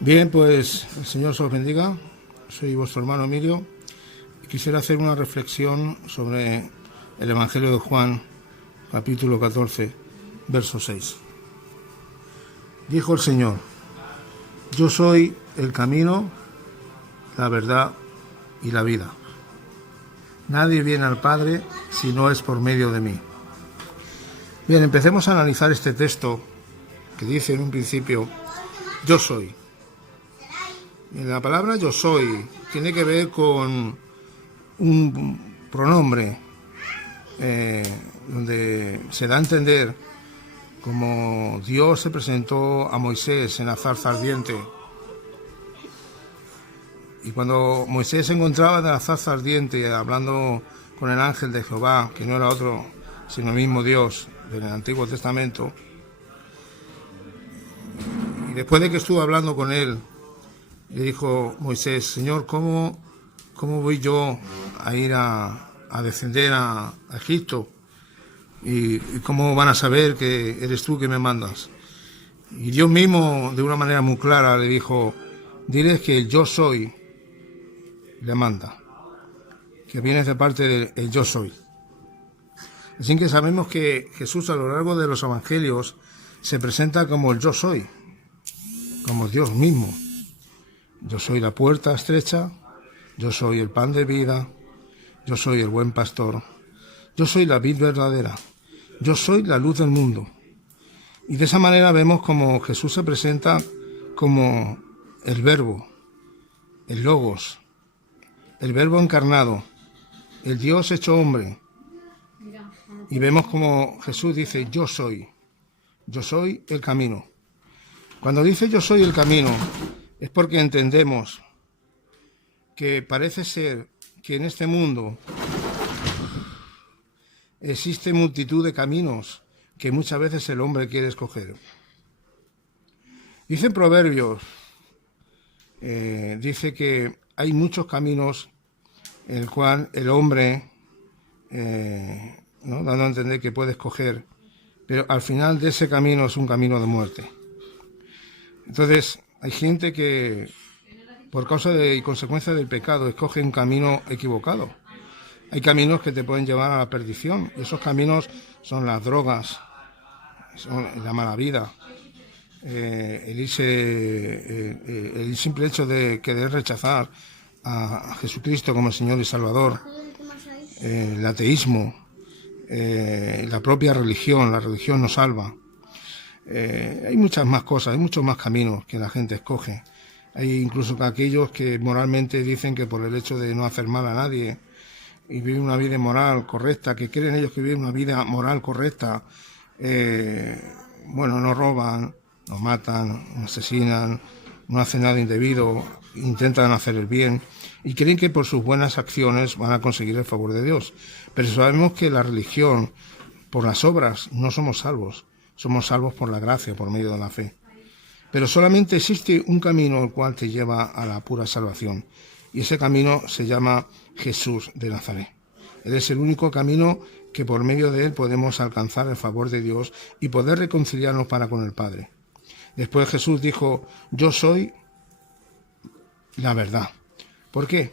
Bien, pues el Señor os bendiga. Soy vuestro hermano Emilio y quisiera hacer una reflexión sobre el Evangelio de Juan, capítulo 14, verso 6. Dijo el Señor: yo soy el camino, la verdad y la vida. Nadie viene al Padre si no es por medio de mí. Bien, empecemos a analizar este texto que dice en un principio: yo soy. La palabra yo soy tiene que ver con un pronombre donde se da a entender como Dios se presentó a Moisés en la zarza ardiente. Y cuando Moisés se encontraba en la zarza ardiente hablando con el ángel de Jehová, que no era otro sino el mismo Dios del Antiguo Testamento, y después de que estuvo hablando con él, le dijo Moisés: Señor, ¿cómo voy yo a ir a descender a Egipto? ¿Y cómo van a saber que eres tú que me mandas? Y Dios mismo, de una manera muy clara, le dijo: diles que el yo soy le manda, que vienes de parte del yo soy. Así que sabemos que Jesús a lo largo de los evangelios se presenta como el yo soy, como Dios mismo. Yo soy la puerta estrecha, yo soy el pan de vida, yo soy el buen pastor, yo soy la vid verdadera, yo soy la luz del mundo. Y de esa manera vemos como Jesús se presenta como el verbo, el logos, el verbo encarnado, el Dios hecho hombre. Y vemos como Jesús dice: yo soy el camino. Cuando dice yo soy el camino, es porque entendemos que parece ser que en este mundo existe multitud de caminos que muchas veces el hombre quiere escoger. Dice en Proverbios, dice que hay muchos caminos en el cual el hombre, ¿no?, dando a entender que puede escoger, pero al final de ese camino es un camino de muerte. Entonces, hay gente que por causa y consecuencia del pecado escoge un camino equivocado. Hay caminos que te pueden llevar a la perdición, y esos caminos son las drogas, son la mala vida, el simple hecho de querer rechazar a Jesucristo como Señor y Salvador, el ateísmo, la propia religión. La religión nos salva. Hay muchas más cosas, hay muchos más caminos que la gente escoge. Hay incluso aquellos que moralmente dicen que por el hecho de no hacer mal a nadie y vivir una vida moral correcta, que creen ellos que viven una vida moral correcta, no roban, no matan, no asesinan, no hacen nada indebido, intentan hacer el bien y creen que por sus buenas acciones van a conseguir el favor de Dios. Pero sabemos que la religión, por las obras, no somos salvos. Somos salvos por la gracia, por medio de la fe. Pero solamente existe un camino el cual te lleva a la pura salvación. Y ese camino se llama Jesús de Nazaret. Él es el único camino que por medio de él podemos alcanzar el favor de Dios y poder reconciliarnos para con el Padre. Después Jesús dijo: yo soy la verdad. ¿Por qué?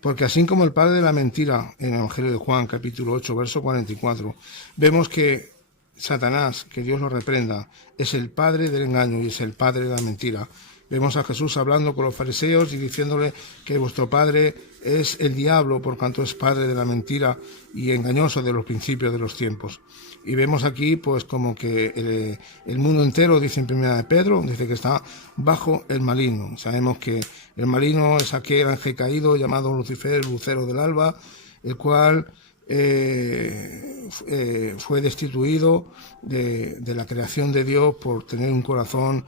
Porque así como el padre de la mentira, en el Evangelio de Juan, capítulo 8, verso 44, vemos que Satanás, que Dios lo reprenda, es el padre del engaño y es el padre de la mentira. Vemos a Jesús hablando con los fariseos y diciéndole que vuestro padre es el diablo, por cuanto es padre de la mentira y engañoso de los principios de los tiempos. Y vemos aquí pues como que el mundo entero, dice en Primera de Pedro, dice que está bajo el maligno. Sabemos que el maligno es aquel ángel caído llamado Lucifer, el lucero del alba, el cual fue destituido de la creación de Dios por tener un corazón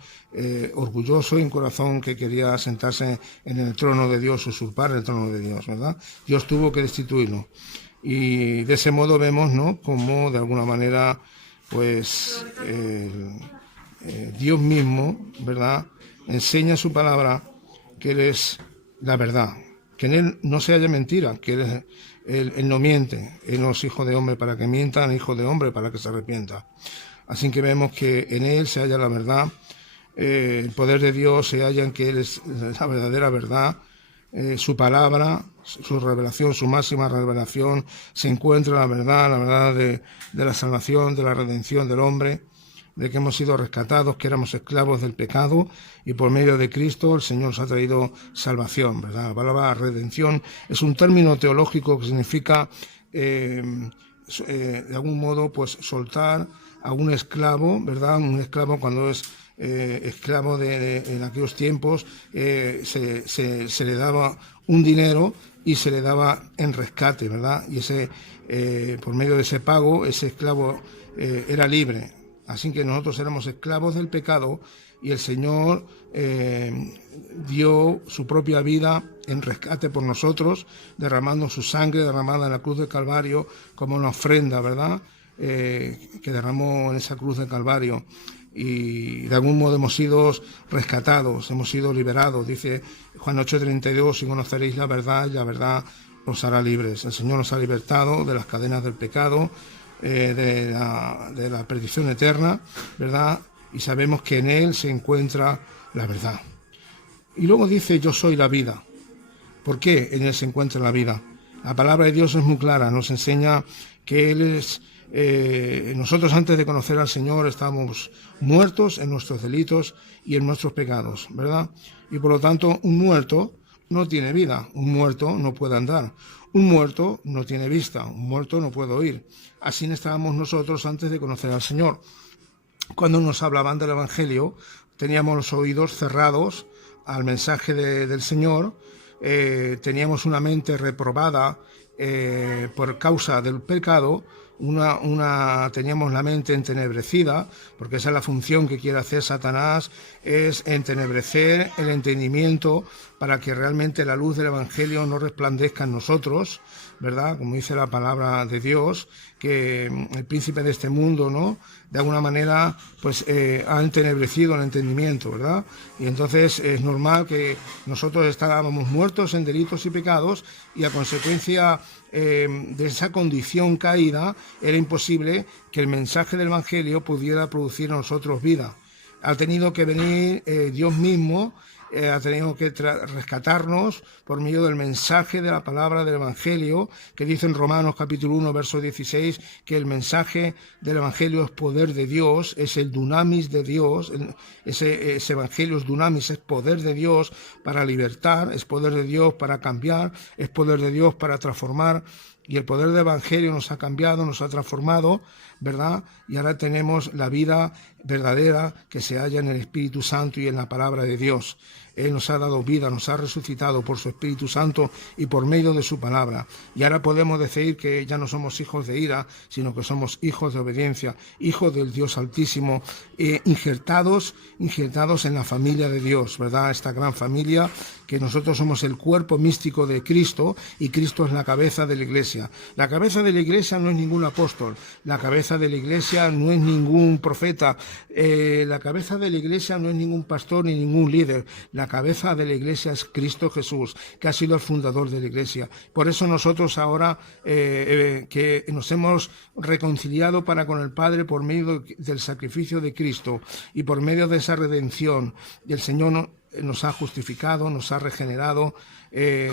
orgulloso y un corazón que quería sentarse en el trono de Dios, usurpar el trono de Dios, ¿verdad? Dios tuvo que destituirlo. Y de ese modo vemos, ¿no?, como de alguna manera pues Dios mismo, ¿verdad?, enseña su palabra, que Él es la verdad, que en Él no se haya mentira, que Él no miente. Él no es hijo de hombre para que mienta, ni hijo de hombre para que se arrepienta. Así que vemos que en Él se halla la verdad, el poder de Dios se halla en que Él es la verdadera verdad. Su palabra, su revelación, su máxima revelación, se encuentra la verdad de la salvación, de la redención del hombre, de que hemos sido rescatados, que éramos esclavos del pecado, y por medio de Cristo el Señor nos ha traído salvación, ¿verdad? La palabra redención es un término teológico que significa, de algún modo, pues soltar a un esclavo, ¿verdad? Un esclavo, cuando es esclavo en aquellos tiempos, se le daba un dinero y se le daba en rescate, ¿verdad? Y por medio de ese pago, ese esclavo era libre. Así que nosotros éramos esclavos del pecado y el Señor dio su propia vida en rescate por nosotros, derramando su sangre derramada en la cruz del Calvario como una ofrenda, ¿verdad? Que derramó en esa cruz del Calvario. Y de algún modo hemos sido rescatados, hemos sido liberados. Dice Juan 8:32, si conoceréis la verdad, y la verdad os hará libres. El Señor nos ha libertado de las cadenas del pecado, de la perdición eterna, ¿verdad? Y sabemos que en Él se encuentra la verdad. Y luego dice, yo soy la vida. ¿Por qué en Él se encuentra la vida? La palabra de Dios es muy clara, nos enseña que Él es... nosotros antes de conocer al Señor estábamos muertos en nuestros delitos y en nuestros pecados, ¿verdad? Y por lo tanto un muerto no tiene vida, un muerto no puede andar, un muerto no tiene vista, un muerto no puede oír. Así estábamos nosotros antes de conocer al Señor. Cuando nos hablaban del Evangelio, teníamos los oídos cerrados al mensaje del Señor, teníamos una mente reprobada por causa del pecado, teníamos la mente entenebrecida, porque esa es la función que quiere hacer Satanás, es entenebrecer el entendimiento para que realmente la luz del Evangelio no resplandezca en nosotros, ¿verdad? Como dice la palabra de Dios, que el príncipe de este mundo, ¿no?, de alguna manera, pues ha entenebrecido el entendimiento, ¿verdad? Y entonces es normal que nosotros estábamos muertos en delitos y pecados, y a consecuencia de esa condición caída, era imposible que el mensaje del Evangelio pudiera producir en nosotros vida. Ha tenido que venir Dios mismo, ha tenido que rescatarnos por medio del mensaje de la palabra del Evangelio, que dice en Romanos capítulo 1, verso 16, que el mensaje del Evangelio es poder de Dios, es el dunamis de Dios, ese Evangelio es dunamis, es poder de Dios para libertar, es poder de Dios para cambiar, es poder de Dios para transformar. Y el poder del Evangelio nos ha cambiado, nos ha transformado, ¿verdad? Y ahora tenemos la vida verdadera que se halla en el Espíritu Santo y en la palabra de Dios. Él nos ha dado vida, nos ha resucitado por su Espíritu Santo y por medio de su palabra. Y ahora podemos decir que ya no somos hijos de ira, sino que somos hijos de obediencia, hijos del Dios Altísimo, injertados en la familia de Dios, ¿verdad? Esta gran familia, que nosotros somos el cuerpo místico de Cristo, y Cristo es la cabeza de la Iglesia. La cabeza de la Iglesia no es ningún apóstol, la cabeza de la Iglesia no es ningún profeta, la cabeza de la Iglesia no es ningún pastor ni ningún líder. La cabeza de la Iglesia es Cristo Jesús, que ha sido el fundador de la Iglesia. Por eso nosotros ahora que nos hemos reconciliado para con el Padre por medio del sacrificio de Cristo y por medio de esa redención, y el Señor nos ha justificado, nos ha regenerado,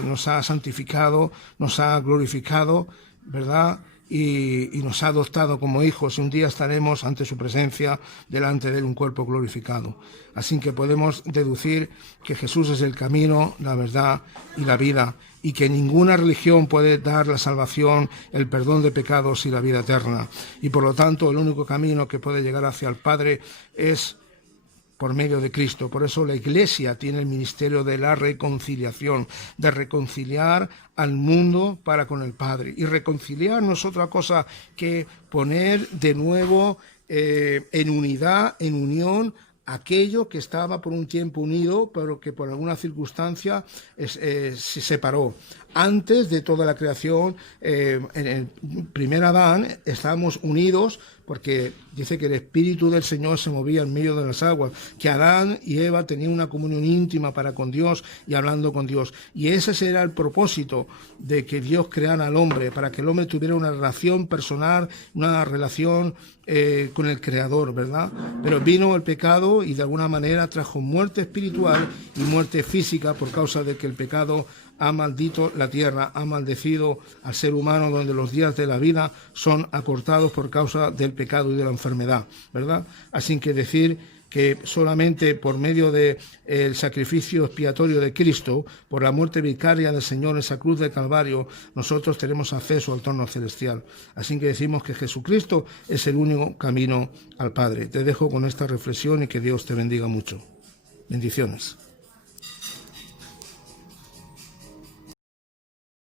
nos ha santificado, nos ha glorificado, ¿verdad? Y nos ha adoptado como hijos, y un día estaremos ante su presencia, delante de él, un cuerpo glorificado. Así que podemos deducir que Jesús es el camino, la verdad y la vida, y que ninguna religión puede dar la salvación, el perdón de pecados y la vida eterna. Y por lo tanto, el único camino que puede llegar hacia el Padre es por medio de Cristo. Por eso la Iglesia tiene el ministerio de la reconciliación, de reconciliar al mundo para con el Padre. Y reconciliar no es otra cosa que poner de nuevo en unidad, en unión, aquello que estaba por un tiempo unido, pero que por alguna circunstancia se separó. Antes de toda la creación, en el primer Adán, estábamos unidos, porque dice que el Espíritu del Señor se movía en medio de las aguas, que Adán y Eva tenían una comunión íntima para con Dios y hablando con Dios. Y ese era el propósito de que Dios creara al hombre, para que el hombre tuviera una relación personal, una relación con el Creador, ¿verdad? Pero vino el pecado y de alguna manera trajo muerte espiritual y muerte física por causa de que el pecado ha maldito la tierra, ha maldecido al ser humano, donde los días de la vida son acortados por causa del pecado y de la enfermedad, ¿verdad? Así que decir que solamente por medio del sacrificio expiatorio de Cristo, por la muerte vicaria del Señor en esa cruz de Calvario, nosotros tenemos acceso al trono celestial. Así que decimos que Jesucristo es el único camino al Padre. Te dejo con esta reflexión y que Dios te bendiga mucho. Bendiciones.